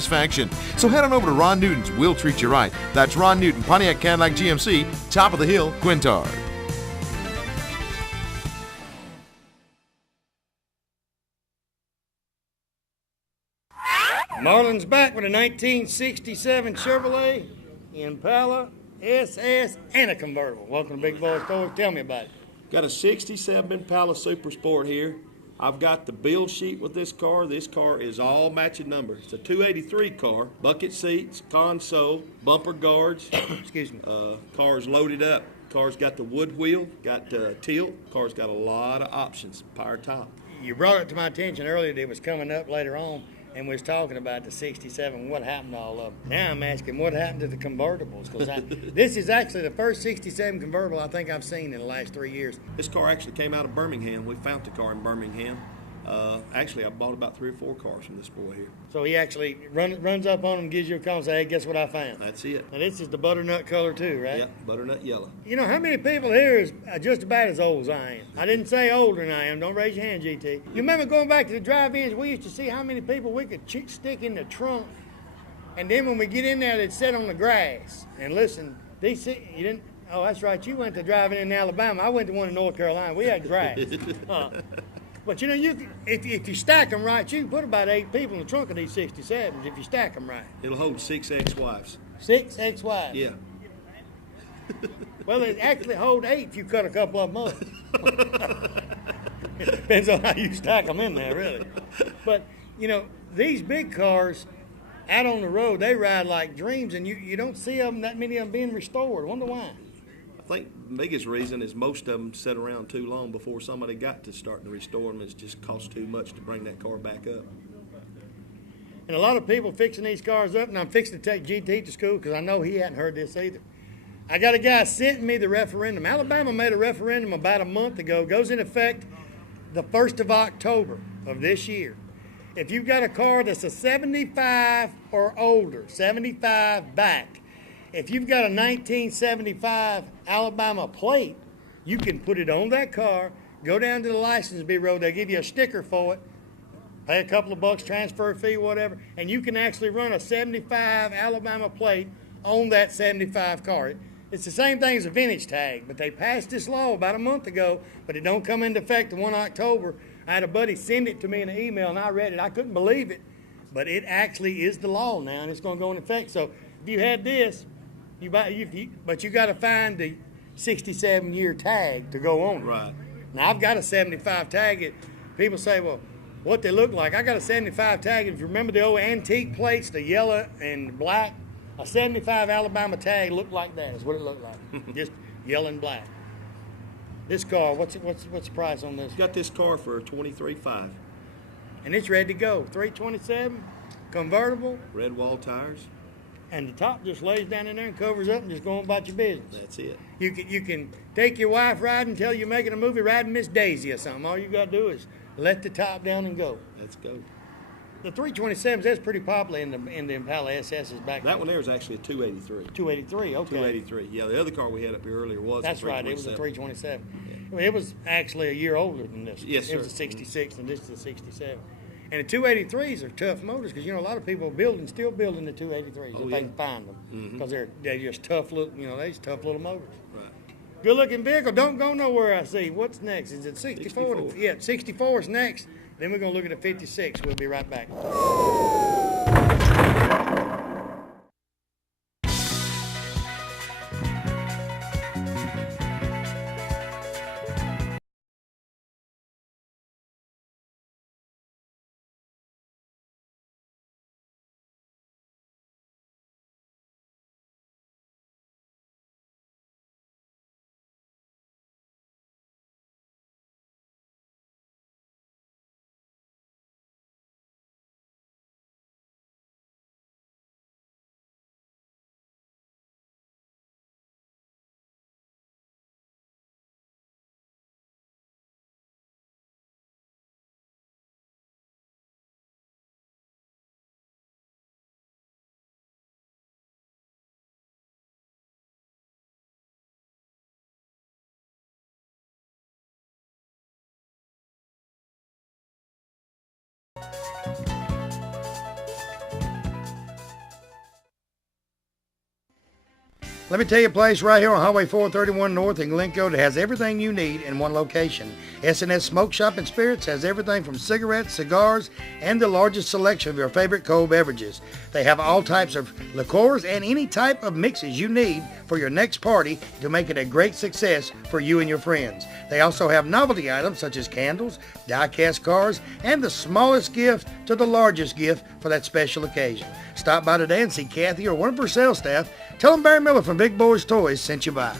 satisfaction. So head on over to Ron Newton's. We'll treat you right. That's Ron Newton, Pontiac Cadillac GMC, top of the hill, Quintard. Marlin's back with a 1967 Chevrolet Impala SS and a convertible. Welcome to Big Boyz Toyz. Tell me about it. Got a 67 Impala Super Sport here. I've got the build sheet with this car. This car is all matching number. It's a 283 car. Bucket seats, console, bumper guards. Excuse me. Car's loaded up. Car's got the wood wheel, got tilt. Car's got a lot of options. Power top. You brought it to my attention earlier that it was coming up later on, and we was talking about the 67, what happened to all of them. Now I'm asking what happened to the convertibles, because this is actually the first 67 convertible I think I've seen in the last 3 years. This car actually came out of Birmingham. We found the car in Birmingham. Actually, I bought about 3 or 4 cars from this boy here. So he actually runs up on him, gives you a call and says, hey, guess what I found? That's it. And this is the butternut color too, right? Yep, butternut yellow. You know, how many people here is just about as old as I am? I didn't say older than I am. Don't raise your hand, GT. You remember going back to the drive-ins, we used to see how many people we could stick in the trunk. And then when we get in there, they'd sit on the grass. And listen, you didn't, oh, that's right, you went to driving in Alabama. I went to one in North Carolina. We had grass. But you know, if you stack them right, you can put about 8 people in the trunk of these 67s if you stack them right. It'll hold 6 ex-wives. 6 ex-wives? Yeah. Well, it actually hold 8 if you cut a couple of them up. Depends on how you stack them in there, really. But, you know, these big cars out on the road, they ride like dreams, and you don't see them, that many of them being restored. I wonder why. I think the biggest reason is most of them sit around too long before somebody got to starting to restore them. It just costs too much to bring that car back up. And a lot of people fixing these cars up, and I'm fixing to take GT to school because I know he hadn't heard this either. I got a guy sending me the referendum. Alabama made a referendum about a month ago. Goes in effect the 1st of October of this year. If you've got a car that's a 75 or older, 75 back, if you've got a 1975 Alabama plate, you can put it on that car, go down to the license bureau, they'll give you a sticker for it, pay a couple of bucks, transfer fee, whatever, and you can actually run a 75 Alabama plate on that 75 car. It's the same thing as a vintage tag, but they passed this law about a month ago, but it don't come into effect on 1 October. I had a buddy send it to me in an email, and I read it. I couldn't believe it, but it actually is the law now, and it's going to go into effect. So if you had this, but you got to find the 67-year tag to go on it. Right. Now, I've got a 75 tag. People say, well, what they look like. I got a 75 tag. If you remember the old antique plates, the yellow and black, a 75 Alabama tag looked like that. Is what it looked like. Just yellow and black. This car, what's the price on this? Got this car for $23,500. And it's ready to go. 327, convertible. Red wall tires. And the top just lays down in there and covers up and just go on about your business. That's it. You can take your wife riding until you're making a movie riding Miss Daisy or something. All you got to do is let the top down and go. Let's go. The 327s, that's pretty popular in the Impala SSs back then. That one there is actually a 283. 283, okay. 283. Yeah, the other car we had up here earlier was That's a 327. right, it was a 327. Yeah. It was actually a year older than this. Yes, sir. It was a 66 and this is a 67. And the 283s are tough motors because, you know, a lot of people are still building the 283s if they can find them. Because they're just tough little, you know, they're just tough little motors. Right. Good looking vehicle. Don't go nowhere, I see. What's next? Is it 64? 64. Yeah, 64 is next. Then we're going to look at a 56. We'll be right back. Let me tell you a place right here on Highway 431 North in Glencoe that has everything you need in one location. S&S Smoke Shop and Spirits has everything from cigarettes, cigars, and the largest selection of your favorite cold beverages. They have all types of liqueurs and any type of mixes you need for your next party to make it a great success for you and your friends. They also have novelty items such as candles, die-cast cars, and the smallest gift to the largest gift for that special occasion. Stop by today and see Kathy or one of her sales staff. Tell them Barry Miller from Big Boyz Toys sent you by.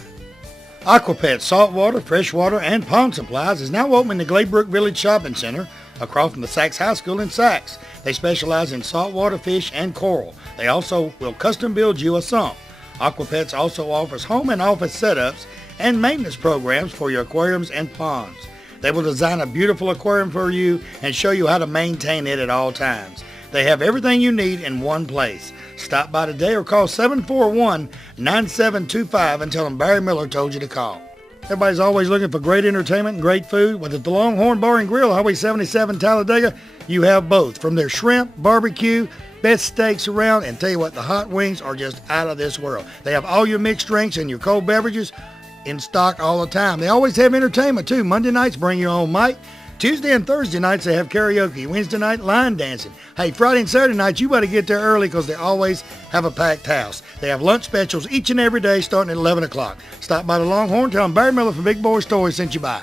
Aquapet saltwater, freshwater, and pond supplies is now open in the Glaybrook Village Shopping Center across from the Sachs High School in Sachs. They specialize in saltwater fish and coral. They also will custom build you a sump. Aquapets also offers home and office setups and maintenance programs for your aquariums and ponds. They will design a beautiful aquarium for you and show you how to maintain it at all times. They have everything you need in one place. Stop by today or call 741-9725 and tell them Barry Miller told you to call. Everybody's always looking for great entertainment and great food. Whether it's the Longhorn Bar and Grill, Highway 77 Talladega, you have both. From their shrimp, barbecue, best steaks around, and tell you what, the hot wings are just out of this world. They have all your mixed drinks and your cold beverages in stock all the time. They always have entertainment too. Monday nights, bring your own mic. Tuesday and Thursday nights, they have karaoke. Wednesday night, line dancing. Hey, Friday and Saturday nights, you better get there early because they always have a packed house. They have lunch specials each and every day starting at 11 o'clock. Stop by the Longhorn. Tell them Barry Miller from Big Boyz Toys sent you by.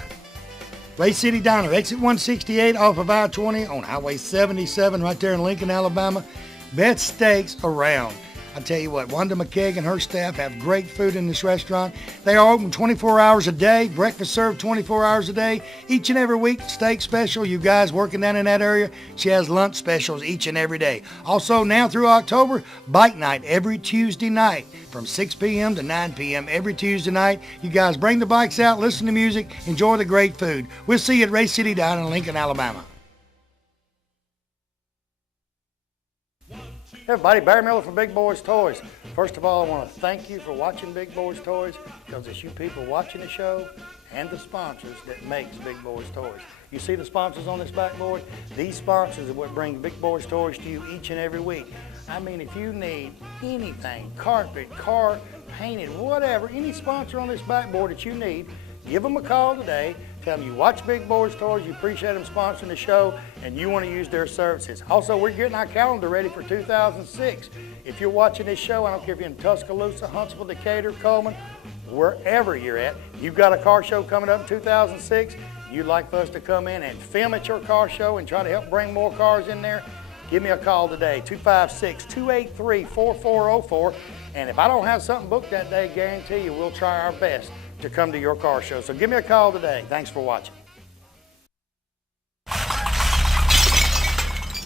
Ray City Diner, exit 168 off of I-20 on Highway 77 right there in Lincoln, Alabama. Best steaks around. I tell you what, Wanda McKeag and her staff have great food in this restaurant. They are open 24 hours a day, breakfast served 24 hours a day. Each and every week, steak special. You guys working down in that area, she has lunch specials each and every day. Also, now through October, bike night every Tuesday night from 6 p.m. to 9 p.m. every Tuesday night. You guys bring the bikes out, listen to music, enjoy the great food. We'll see you at Ray City Diner in Lincoln, Alabama. Hey everybody, Barry Miller from Big Boyz Toys. First of all, I want to thank you for watching Big Boyz Toys because it's you people watching the show and the sponsors that makes Big Boyz Toys. You see the sponsors on this backboard? These sponsors are what bring Big Boyz Toys to you each and every week. I mean, if you need anything, carpet, car, painted, whatever, any sponsor on this backboard that you need, give them a call today. Tell them you watch Big Boyz Toys, you appreciate them sponsoring the show, and you want to use their services. Also, we're getting our calendar ready for 2006. If you're watching this show, I don't care if you're in Tuscaloosa, Huntsville, Decatur, Coleman, wherever you're at, you've got a car show coming up in 2006, you'd like for us to come in and film at your car show and try to help bring more cars in there, give me a call today, 256-283-4404. And if I don't have something booked that day, guarantee you we'll try our best to come to your car show. So give me a call today. Thanks for watching.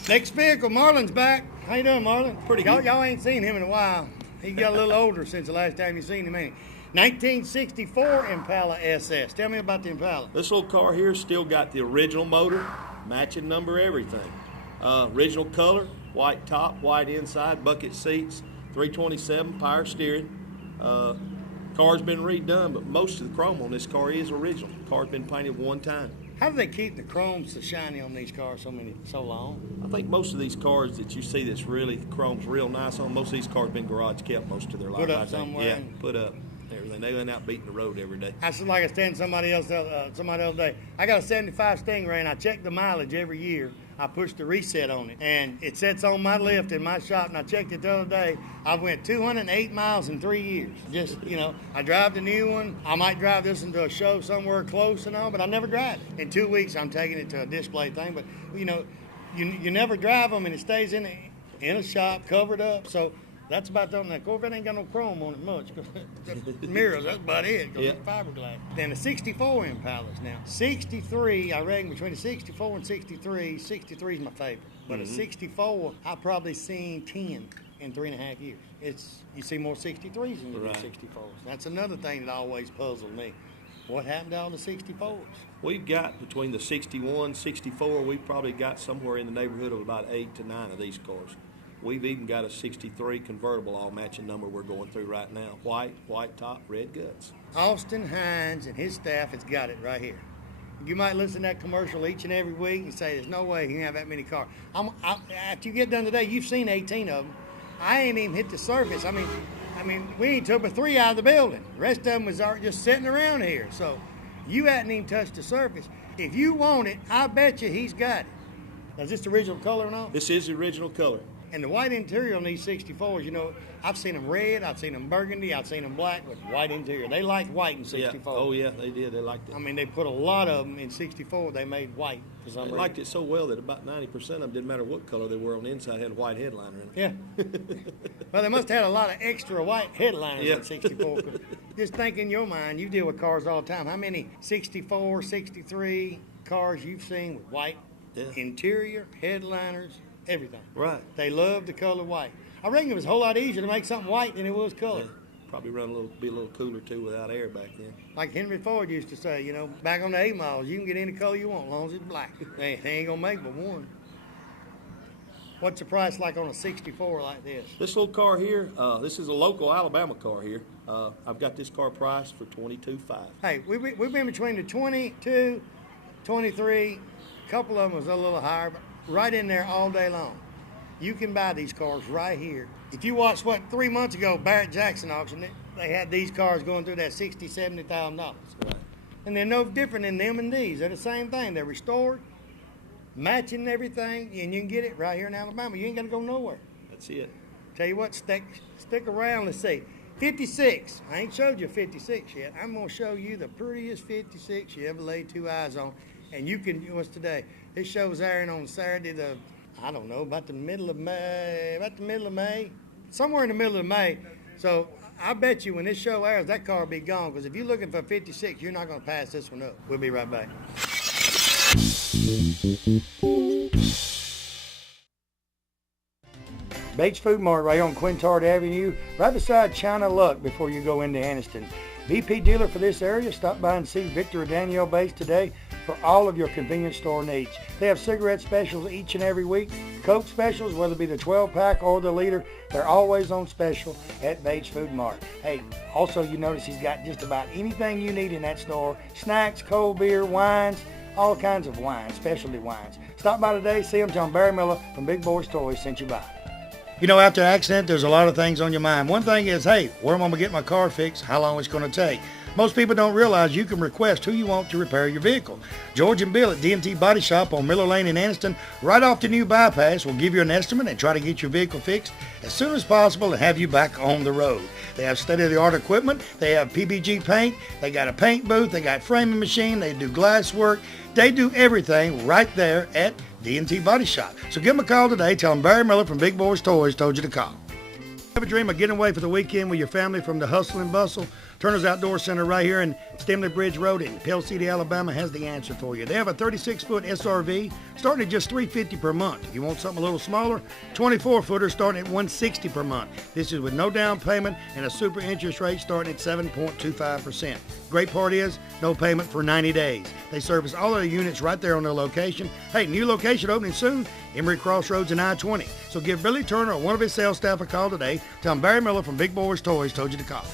Next vehicle, Marlon's back. How you doing, Marlon? Pretty good. Y'all ain't seen him in a while. He got a little older since the last time you seen him, ain't he? 1964 Impala SS. Tell me about the Impala. This little car here still got the original motor, matching number, everything. Original color, white top, white inside, bucket seats, 327 power steering. Car's been redone, but most of the chrome on this car is original. The car's been painted one time. How do they keep the chrome so shiny on these cars so long? I think most of these cars that you see that's really, the chrome's real nice on, most of these cars been garage kept most of their life. Put up I think. somewhere? Yeah, put up. Everything. They went out beating the road every day. I said like I was telling somebody else the other day. I got a 75 Stingray and I check the mileage every year. I push the reset on it and it sets on my lift in my shop, and I checked it the other day. I went 208 miles in 3 years. Just, I drive the new one. I might drive this into a show somewhere close and all, but I never drive it. In 2 weeks I'm taking it to a display thing, but you never drive them and it stays in a shop covered up. So that's about the only thing. Corvette ain't got no chrome on it much. The mirrors, that's about it, because it's fiberglass. Then the 64 Impalas now. 63, I reckon between the 64 and 63, 63 is my favorite. But a 64, I've probably seen 10 in 3.5 years. You see more 63s than you do 64s. That's another thing that always puzzled me. What happened to all the 64s? We've got between the 61, 64, we've probably got somewhere in the neighborhood of about 8 to 9 of these cars. We've even got a 63 convertible, all matching number we're going through right now. White top, red guts. Austin Hines and his staff has got it right here. You might listen to that commercial each and every week and say, there's no way he can have that many cars. After you get done today, you've seen 18 of them. I ain't even hit the surface. I mean, I mean, we ain't took but 3 out of the building. The rest of them was just sitting around here. So you hadn't even touched the surface. If you want it, I bet you he's got it. Now, is this the original color and all? This is the original color. And the white interior on these 64s, you know, I've seen them red, I've seen them burgundy, I've seen them black with white interior. They liked white in 64. Yeah. Oh, yeah, they did. They liked it. I mean, they put a lot of them in 64. They made white for some They reason. liked it so well that about 90% of them, didn't matter what color they were on the inside, had a white headliner in it. Yeah. Well, they must have had a lot of extra white headliners Yeah. in 64. Just think in your mind, you deal with cars all the time. How many 64, 63 cars you've seen with white interior, headliners, everything? Right. They love the color white. I reckon it was a whole lot easier to make something white than it was color. Yeah. Probably be a little cooler too without air back then. Like Henry Ford used to say, you know, back on the 8 miles, you can get any color you want as long as it's black. They ain't gonna make but one. What's the price like on a 64 like this? This little car here, this is a local Alabama car here. I've got this car priced for $22,500. Hey, we've been between the 22, 23, a couple of them was a little higher, but right in there all day long. You can buy these cars right here. If you watched, 3 months ago, Barrett Jackson auction, they had these cars going through that $60,000, $70,000. Right. And they're no different than them and these. They're the same thing. They're restored, matching everything, and you can get it right here in Alabama. You ain't got to go nowhere. That's it. Tell you what, stick around. Let's see. 56. I ain't showed you 56 yet. I'm going to show you the prettiest 56 you ever laid 2 eyes on. And you can, what's today? This show's airing on Saturday, about the middle of May. Somewhere in the middle of May. So I bet you when this show airs, that car will be gone. Because if you're looking for 56, you're not going to pass this one up. We'll be right back. Bates Food Mart right on Quintard Avenue, right beside China Luck before you go into Anniston. BP dealer for this area. Stop by and see Victor or Danielle Bates today for all of your convenience store needs. They have cigarette specials each and every week. Coke specials, whether it be the 12-pack or the liter, they're always on special at Bates Food Mart. Hey, also you notice he's got just about anything you need in that store. Snacks, cold beer, wines, all kinds of wines, specialty wines. Stop by today, see him, tell him Barry Miller from Big Boyz Toyz sent you by. You know, after an accident, there's a lot of things on your mind. One thing is, hey, where am I going to get my car fixed? How long it's going to take? Most people don't realize you can request who you want to repair your vehicle. George and Bill at D&T Body Shop on Miller Lane in Anniston, right off the new bypass, will give you an estimate and try to get your vehicle fixed as soon as possible and have you back on the road. They have state-of-the-art equipment. They have PBG paint. They got a paint booth. They got framing machine. They do glass work. They do everything right there at D&T Body Shop. So give them a call today. Tell them Barry Miller from Big Boyz Toyz told you to call. Have a dream of getting away for the weekend with your family from the hustle and bustle? Turner's Outdoor Center right here in Stemley Bridge Road in Pell City, Alabama has the answer for you. They have a 36-foot SRV starting at just $350 per month. If you want something a little smaller, 24-footer starting at $160 per month. This is with no down payment and a super interest rate starting at 7.25%. Great part is no payment for 90 days. They service all of the units right there on their location. Hey, new location opening soon, Emory Crossroads and I-20. So give Billy Turner or one of his sales staff a call today. Tell him Barry Miller from Big Boyz Toyz told you to call.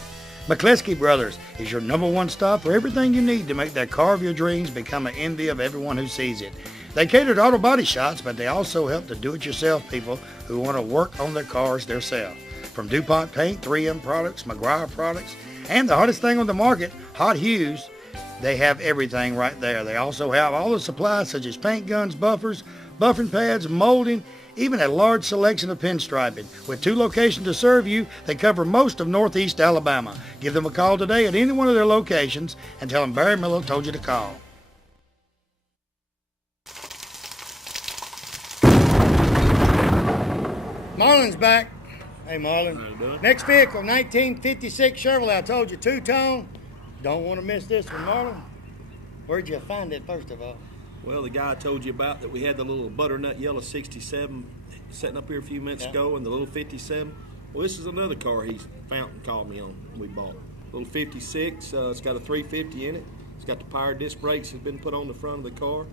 McCleskey Brothers is your #1 stop for everything you need to make that car of your dreams become an envy of everyone who sees it. They cater to auto body shops, but they also help the do-it-yourself people who want to work on their cars themselves. From DuPont Paint, 3M products, McGuire products, and the hottest thing on the market, Hot Hues, they have everything right there. They also have all the supplies such as paint guns, buffers, buffering pads, molding, even a large selection of pinstriping. With 2 locations to serve you, they cover most of Northeast Alabama. Give them a call today at any one of their locations and tell them Barry Miller told you to call. Marlon's back. Hey, Marlon. How you doing? Next vehicle, 1956 Chevrolet. I told you, 2-tone. Don't want to miss this one, Marlon. Where'd you find it, first of all? Well, the guy I told you about that we had the little butternut yellow 67 sitting up here a few minutes ago and the little 57. Well, this is another car he's Fountain called me on we bought. Little 56, it's got a 350 in it. It's got the power disc brakes that's been put on the front of the car.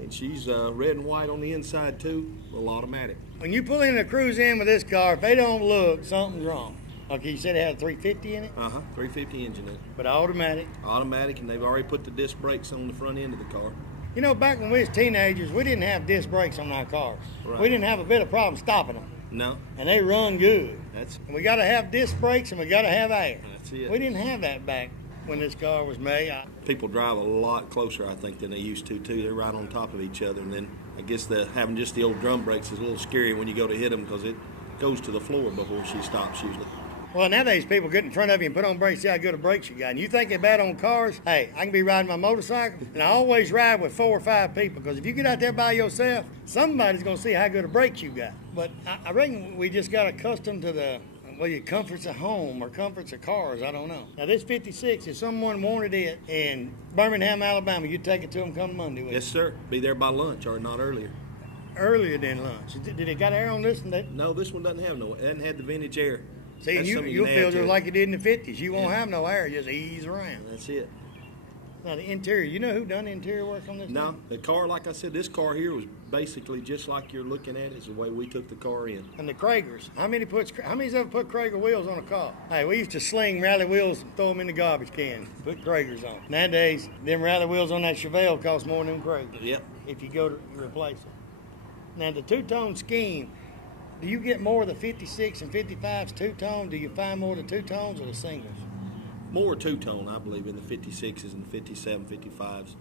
And she's red and white on the inside too, a little automatic. When you pull in a cruise in with this car, if they don't look, something's wrong. Okay, you said it had a 350 in it? 350 engine in it. But automatic. Automatic, and they've already put the disc brakes on the front end of the car. You know, back when we was teenagers, we didn't have disc brakes on our cars. Right. We didn't have a bit of problem stopping them. No. And they run good. And we got to have disc brakes and we got to have air. That's it. We didn't have that back when this car was made. People drive a lot closer, I think, than they used to, too. They're right on top of each other. And then I guess having just the old drum brakes is a little scary when you go to hit them because it goes to the floor before she stops usually. Well, nowadays people get in front of you and put on brakes, see how good a brakes you got. And you think they're bad on cars? Hey, I can be riding my motorcycle, and I always ride with 4 or 5 people because if you get out there by yourself, somebody's going to see how good a brakes you got. But I reckon we just got accustomed to your comforts of home or comforts of cars, I don't know. Now, this 56, if someone wanted it in Birmingham, Alabama, you'd take it to them come Monday, wouldn't you? Yes, sir. Be there by lunch or not earlier. Earlier than lunch. Did it got air on this? No, this one doesn't have no. It doesn't have the vintage air. See, you'll feel just like you did in the 50s. You won't have no air, just ease around. That's it. Now, the interior, you know who done the interior work on this? No, the car, like I said, this car here was basically just like you're looking at it. It's the way we took the car in. And the Kragers, how many's ever put Krager wheels on a car? Hey, we used to sling rally wheels and throw them in the garbage can, put Kragers on. Nowadays, them rally wheels on that Chevelle cost more than them Kragers. Yep. If you go to replace them. Now, the two-tone scheme, do you get more of the 56 and 55s two-tone? Do you find more of the two-tones or the singles? More two-tone, I believe, in the 56s and 57, 55s.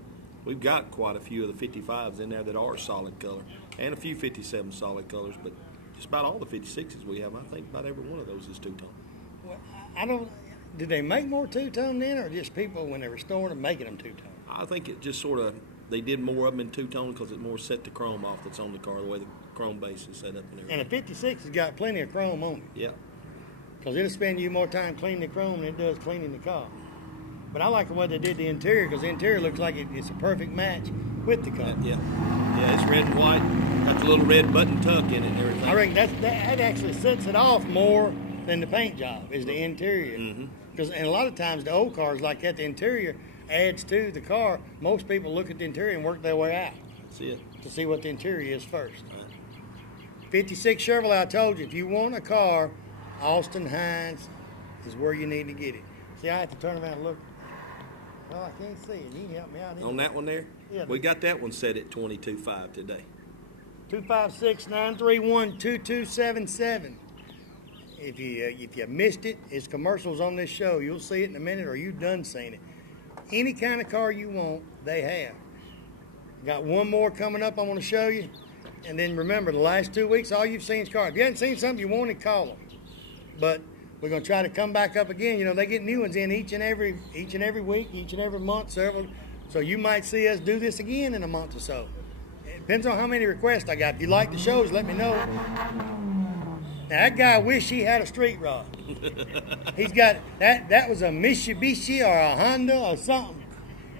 We've got quite a few of the 55s in there that are solid color, and a few 57 solid colors, but just about all the 56s we have, I think about every one of those is two-tone. Well, did they make more two-tone then, or just people, when they were storing them, making them two-tone? I think it just sort of, they did more of them in two-tone because it's more set to chrome off that's on the car, the way the chrome base is set up and everything. And the 56 has got plenty of chrome on it. Yeah. Because it'll spend you more time cleaning the chrome than it does cleaning the car. But I like the way they did the interior because the interior looks like it's a perfect match with the car. Yeah, it's red and white. Got the little red button tuck in it and everything. I reckon that actually sets it off more than the paint job, is the interior. Because and a lot of times the old cars like that, the interior adds to the car. Most people look at the interior and work their way out. That's it. To see what the interior is first. 56 Chevrolet, I told you, if you want a car, Austin Hines is where you need to get it. See, I have to turn around and look. Well, I can't see it. You can help me out. On that one there? Yeah. We got that one set at 22.5 today. 256-931-2277. If you missed it, it's commercials on this show. You'll see it in a minute, or you've done seen it. Any kind of car you want, they have. Got one more coming up I want to show you. And then remember, the last 2 weeks, all you've seen is cars. If you haven't seen something you wanted, call them. But we're going to try to come back up again. You know, they get new ones in each and every week, each and every month, several. So you might see us do this again in a month or so. It depends on how many requests I got. If you like the shows, let me know. Now, that guy wish he had a street rod. He's got, that was a Mitsubishi or a Honda or something.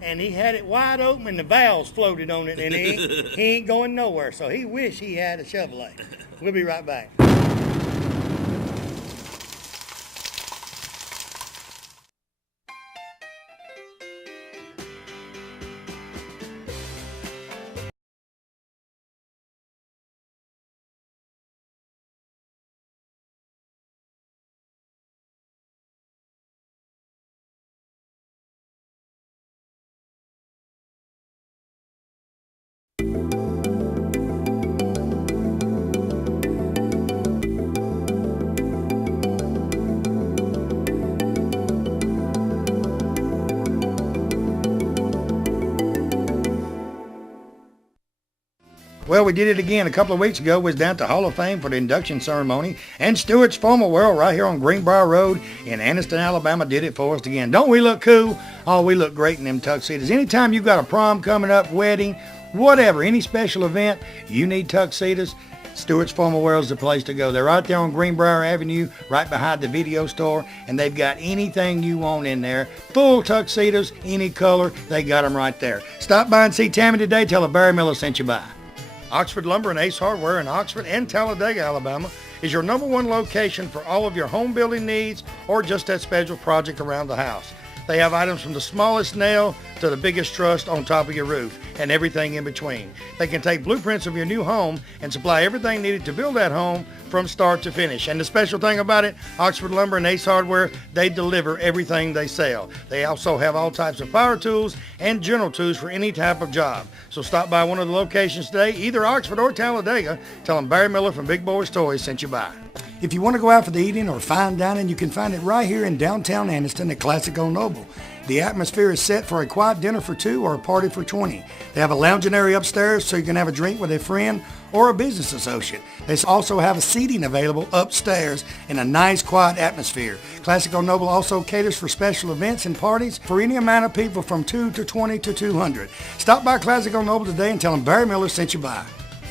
And he had it wide open and the valves floated on it, and he ain't going nowhere. So he wish he had a Chevrolet. We'll be right back. Well, we did it again. A couple of weeks ago, we was down to Hall of Fame for the induction ceremony, and Stewart's Formal World right here on Greenbrier Road in Anniston, Alabama did it for us again. Don't we look cool? Oh, we look great in them tuxedos. Anytime you've got a prom coming up, wedding, whatever, any special event, you need tuxedos, Stewart's Formal World is the place to go. They're right there on Greenbrier Avenue, right behind the video store, and they've got anything you want in there. Full tuxedos, any color, they got them right there. Stop by and see Tammy today. Tell her Barry Miller sent you by. Oxford Lumber and Ace Hardware in Oxford and Talladega, Alabama is your #1 location for all of your home building needs or just that special project around the house. They have items from the smallest nail to the biggest truss on top of your roof and everything in between. They can take blueprints of your new home and supply everything needed to build that home from start to finish. And the special thing about it, Oxford Lumber and Ace Hardware, they deliver everything they sell. They also have all types of power tools and general tools for any type of job. So stop by one of the locations today, either Oxford or Talladega. Tell them Barry Miller from Big Boyz Toys sent you by. If you want to go out for the eating or fine dining, you can find it right here in downtown Anniston at Classic Old Noble. The atmosphere is set for a quiet dinner for 2 or a party for 20. They have a lounging area upstairs so you can have a drink with a friend or a business associate. They also have a seating available upstairs in a nice quiet atmosphere. Classic Old Noble also caters for special events and parties for any amount of people from 2 to 20 to 200. Stop by Classic Old Noble today and tell them Barry Miller sent you by.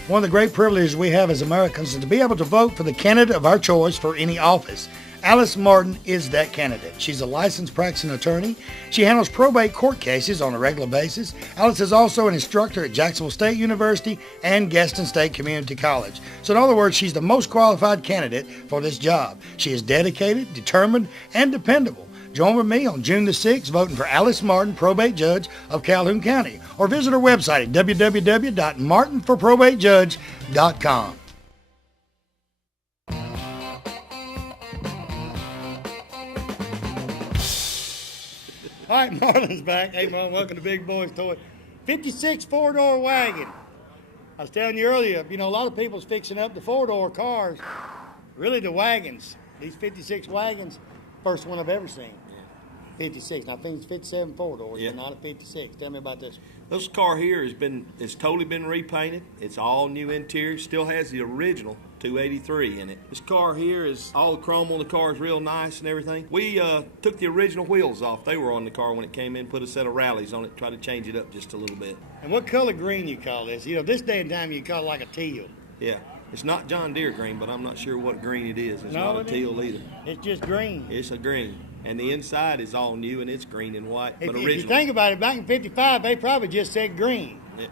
One of the great privileges we have as Americans is to be able to vote for the candidate of our choice for any office. Alice Martin is that candidate. She's a licensed practicing attorney. She handles probate court cases on a regular basis. Alice is also an instructor at Jacksonville State University and Gaston State Community College. So in other words, she's the most qualified candidate for this job. She is dedicated, determined, and dependable. Join with me on June the 6th voting for Alice Martin, probate judge of Calhoun County, or visit her website at www.martinforprobatejudge.com. All right, Marlon's back. Hey, Marlon, welcome to Big Boyz Toys. 56 four-door wagon. I was telling you earlier, a lot of people's fixing up the four-door cars. Really, the wagons. These 56 wagons, first one I've ever seen. 56. Now, I think it's 57 four-doors, but not a 56. Tell me about this. This car here it's totally been repainted. It's all new interior. Still has the original 283 in it. This car here is all the chrome on the car is real nice and everything. We took the original wheels off. They were on the car when it came in, put a set of rallies on it, tried to change it up just a little bit. And what color green you call this? This day and time you call it like a teal. Yeah. It's not John Deere green, but I'm not sure what green it is. It's not a teal either. It's just green. It's a green. And the inside is all new, and it's green and white, but original. If you think about it, back in 55, they probably just said green. Yeah.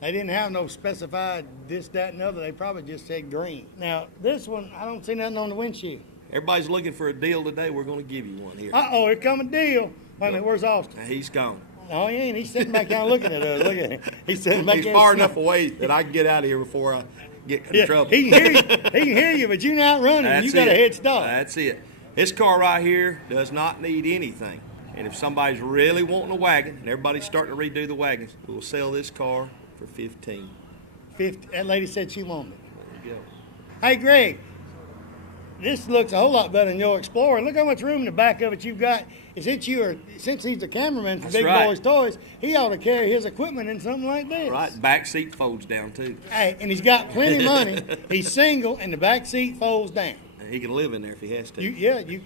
They didn't have no specified this, that, and other. They probably just said green. Now, this one, I don't see nothing on the windshield. Everybody's looking for a deal today. We're going to give you one here. Uh-oh, here come a deal. Wait a minute, where's Austin? Now, he's gone. Oh, he ain't. He's sitting back down looking at us. Look at him. He's sitting back He's there. far enough away that I can get out of here before I get in trouble. He can hear you. He can hear you, but you're not running. You got a head start. That's it. This car right here does not need anything. And if somebody's really wanting a wagon, and everybody's starting to redo the wagons, we'll sell this car for $15,000. 50. That lady said she wanted it. There you go. Hey, Greg, this looks a whole lot better than your Explorer. Look how much room in the back of it you've got. Since he's the cameraman for Big Boyz Toys, he ought to carry his equipment in something like this. Right, back seat folds down too. Hey, and he's got plenty of money. He's single, and the back seat folds down. He can live in there if he has to. You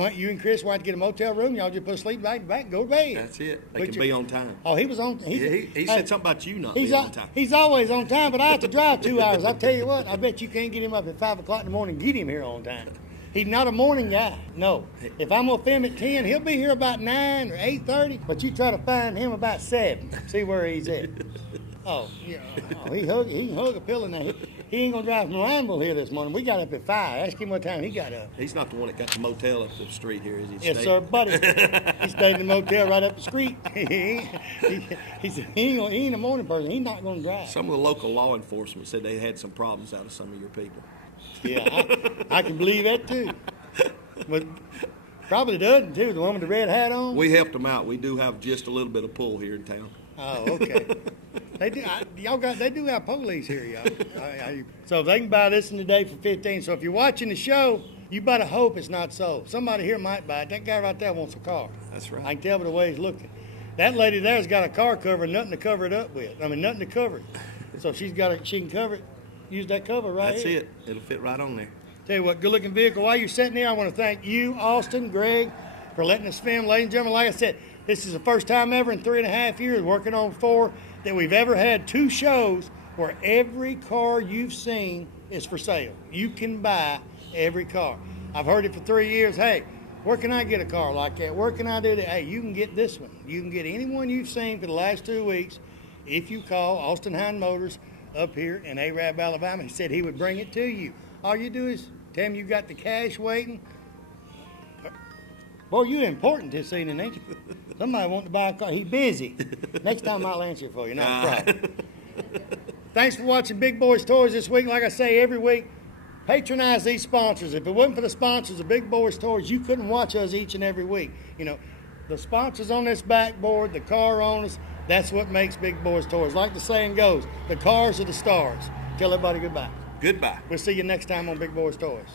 and Chris want to get a motel room. Y'all just put a sleep bag in the back and go to bed. That's it. They can be on time. Oh, he was on. He said something about you not being on time. He's always on time, but I have to drive 2 hours. I tell you what, I bet you can't get him up at 5 o'clock in the morning and get him here on time. He's not a morning guy. No. If I'm going to film at 10, he'll be here about 9 or 8:30, but you try to find him about 7. See where he's at. Oh, yeah. Oh, he can hug a pillow now. He ain't going to drive from Lineville here this morning. We got up at 5. Ask him what time he got up. He's not the one that got the motel up the street here, is he? Yes, sir, buddy. He stayed in the motel right up the street. he said he ain't a morning person. He's not going to drive. Some of the local law enforcement said they had some problems out of some of your people. Yeah, I can believe that, too. But probably doesn't, too. The one with the red hat on. We helped them out. We do have just a little bit of pull here in town. Oh, okay. They do. They do have police here, y'all. So they can buy this in the day for $15. So if you're watching the show, you better hope it's not sold. Somebody here might buy it. That guy right there wants a car. That's right. I can tell by the way he's looking. That lady there's got a car cover, nothing to cover it up with. I mean, nothing to cover it. So she can cover it. Use that cover right That's here. it. It'll fit right on there. Tell you what, good-looking vehicle. While you're sitting here, I want to thank you, Austin, Greg, for letting us film. Ladies and gentlemen, like I said, this is the first time ever in 3.5 years, working on 4, that we've ever had 2 shows where every car you've seen is for sale. You can buy every car. I've heard it for 3 years. Hey, where can I get a car like that? Where can I do that? Hey, you can get this one. You can get any one you've seen for the last 2 weeks if you call Austin Hine Motors up here in Arab, Alabama. He said he would bring it to you. All you do is tell him you got the cash waiting. Boy, you important this evening, ain't you? Somebody want to buy a car. He busy. Next time I'll answer it for you. Not a problem. Thanks for watching Big Boyz Toys this week. Like I say, every week, patronize these sponsors. If it wasn't for the sponsors of Big Boyz Toys, you couldn't watch us each and every week. You know, the sponsors on this backboard, the car owners, that's what makes Big Boyz Toys. Like the saying goes, the cars are the stars. Tell everybody goodbye. Goodbye. We'll see you next time on Big Boyz Toys.